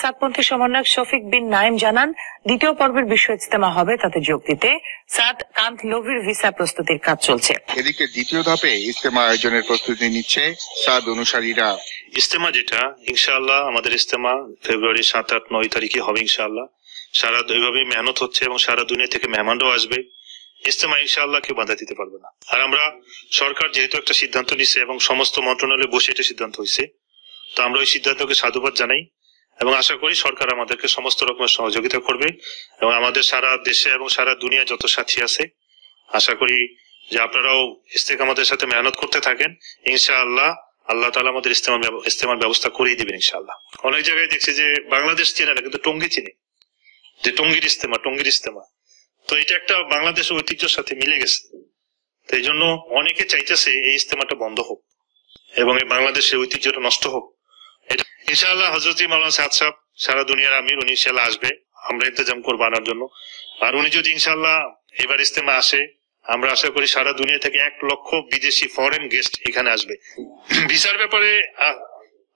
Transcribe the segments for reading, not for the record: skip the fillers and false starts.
সাতপন্থী সমন্বয়ক শফিক বিন নাইম জানান, দ্বিতীয় পর্বের বিশ্ব ইজতেমা হবে, তাতে যোগ দিতে সাদ কান্ত লোভির ভিসা প্রস্তুতির কাজ চলছে। এদিকে দ্বিতীয় ধাপে ইজতেমা আয়োজনের প্রস্তুতি নিচ্ছে সাদ অনুসারীরা। ইজতেমা যেটা ইনশাআল্লাহ আমাদের ইজতেমা ফেব্রুয়ারি 7, 8, 9 তারিখে হবে ইনশাআল্লাহ। সারা ওইভাবেই মেহনত হচ্ছে এবং সারা দুনিয়া থেকে মেহমানরাও আসবে। ইজতেমা ইনশাআল্লাহ কেউ বাধা দিতে পারবে না। আর আমরা সরকার যেহেতু একটা সিদ্ধান্ত নিচ্ছে এবং সমস্ত মন্ত্রণালয়ে বসে এটা সিদ্ধান্ত হয়েছে, তো আমরা ওই সিদ্ধান্তকে সাধুবাদ জানাই এবং আশা করি সরকার আমাদেরকে সমস্ত রকমের সহযোগিতা করবে এবং আমাদের সারা দেশে এবং সারা দুনিয়া যত সাথী আছে আশা করি যে আপনারাও ইস্তেকামাতের সাথে মেহনত করতে থাকেন। ইনশাআল্লাহ আল্লাহ তাআলা আমাদের ইজতেমার ব্যবস্থা করেই দিবেন ইনশাআল্লাহ। অনেক জায়গায় দেখছি যে বাংলাদেশ চেনে না, কিন্তু টঙ্গী চিনে, যে টঙ্গীর ইজতেমা। তো এটা একটা বাংলাদেশের ঐতিহ্যের সাথে মিলে গেছে। তো এই জন্য অনেকে চাইতেছে এই ইজতেমাটা বন্ধ হোক এবং এই বাংলাদেশের ঐতিহ্যটা নষ্ট হোক। এটা ইনশাআল্লাহ হযরত মাওলানা সাদ সাহেব সারা দুনিয়ার আমির, উনি ইনশাআল্লাহ আসবে, আমরা ইন্তজাম করবো আনার জন্য। আর উনি যদি ইনশাআল্লাহ এবার ইজতেমা আসে, আমরা আশা করি সারা দুনিয়া থেকে 1 লক্ষ বিদেশি ফরেন গেস্ট এখানে আসবে। ভিসার ব্যাপারে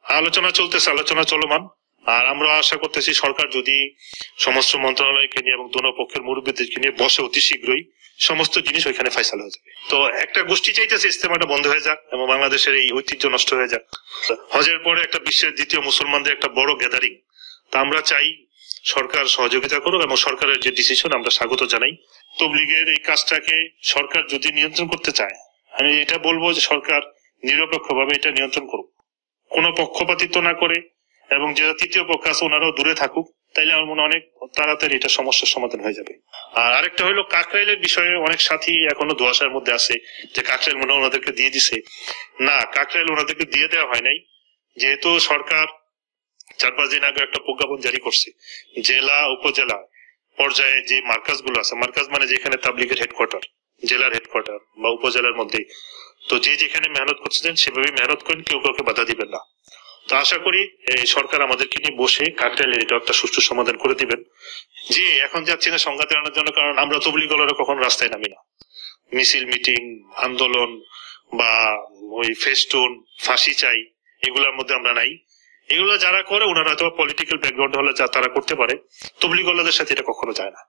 আলোচনা চলতেছে, আলোচনা চলমান। আর আমরা আশা করতেছি সরকার যদি সমস্ত মন্ত্রণালয়কে নিয়ে এবং দোনো পক্ষের মুরব্বীদেরকে নিয়ে বসে অতি শীঘ্রই সমস্ত জিনিস ওইখানে ফয়সালা হয়ে যাবে। তো একটা গোষ্ঠী চাইতেছে ইজতেমাটা বন্ধ হয়ে যাক এবং বাংলাদেশের এই ঐতিহ্য নষ্ট হয়ে যাক। হজের পরে একটা বিশ্বের দ্বিতীয় মুসলমানদের একটা বড় গ্যাদারিং, তা আমরা চাই সরকার সহযোগিতা করুক এবং সরকারের যে ডিসিশন আমরা স্বাগত জানাই। তবলিগের এই কাজটাকে সরকার যদি নিয়ন্ত্রণ করতে চায়, আমি এটা বলবো যে সরকার নিরপেক্ষভাবে এটা নিয়ন্ত্রণ করুক, কোনো পক্ষপাতিত্ব না করে, এবং যারা তৃতীয় পক্ষ আছে ওনারাও দূরে থাকুক, তাইলে আমার মনে অনেক তাড়াতাড়ি এটা সমস্যার সমাধান হয়ে যাবে। আর আরেকটা হলো কাকরাইলের বিষয়ে অনেক সাথী এখনো ধোঁয়াশার মধ্যে আছে যে কাকরাইল মনে হয় ওনাদেরকে দিয়ে দিছে। না, কাকরাইল ওনাদেরকে দিয়ে দেওয়া হয় নাই। যেহেতু সরকার 4-5 দিন আগে একটা প্রজ্ঞাপন জারি করছে, জেলা উপজেলা পর্যায়ে যে মার্কাজ গুলো আছে, মার্কাজ মানে যেখানে তাবলিগের হেডকোয়ার্টার, জেলার হেডকোয়ার্টার বা উপজেলার মধ্যে, তো যে যেখানে মেহনত করছেন সেভাবে মেহনত করেন, কেউ কাউকে বাধা দিবেন না। তো আশা করি সরকার আমাদেরকে নিয়ে বসে কাকরাইলের এটা একটা সুষ্ঠু সমাধান করে দিবেন। যে এখন যাচ্ছি না সংঘাতে আনার জন্য, কারণ আমরা তবলিগরা কখনো রাস্তায় নামি না। মিছিল, মিটিং, আন্দোলন বা ওই ফেস্টুন, ফাঁসি চাই, এগুলোর মধ্যে আমরা নাই। এগুলো যারা করে ওনারা হয়তো পলিটিক্যাল ব্যাকগ্রাউন্ড হলে যা তারা করতে পারে, তবলিগদের সাথে এটা কখনো যায় না।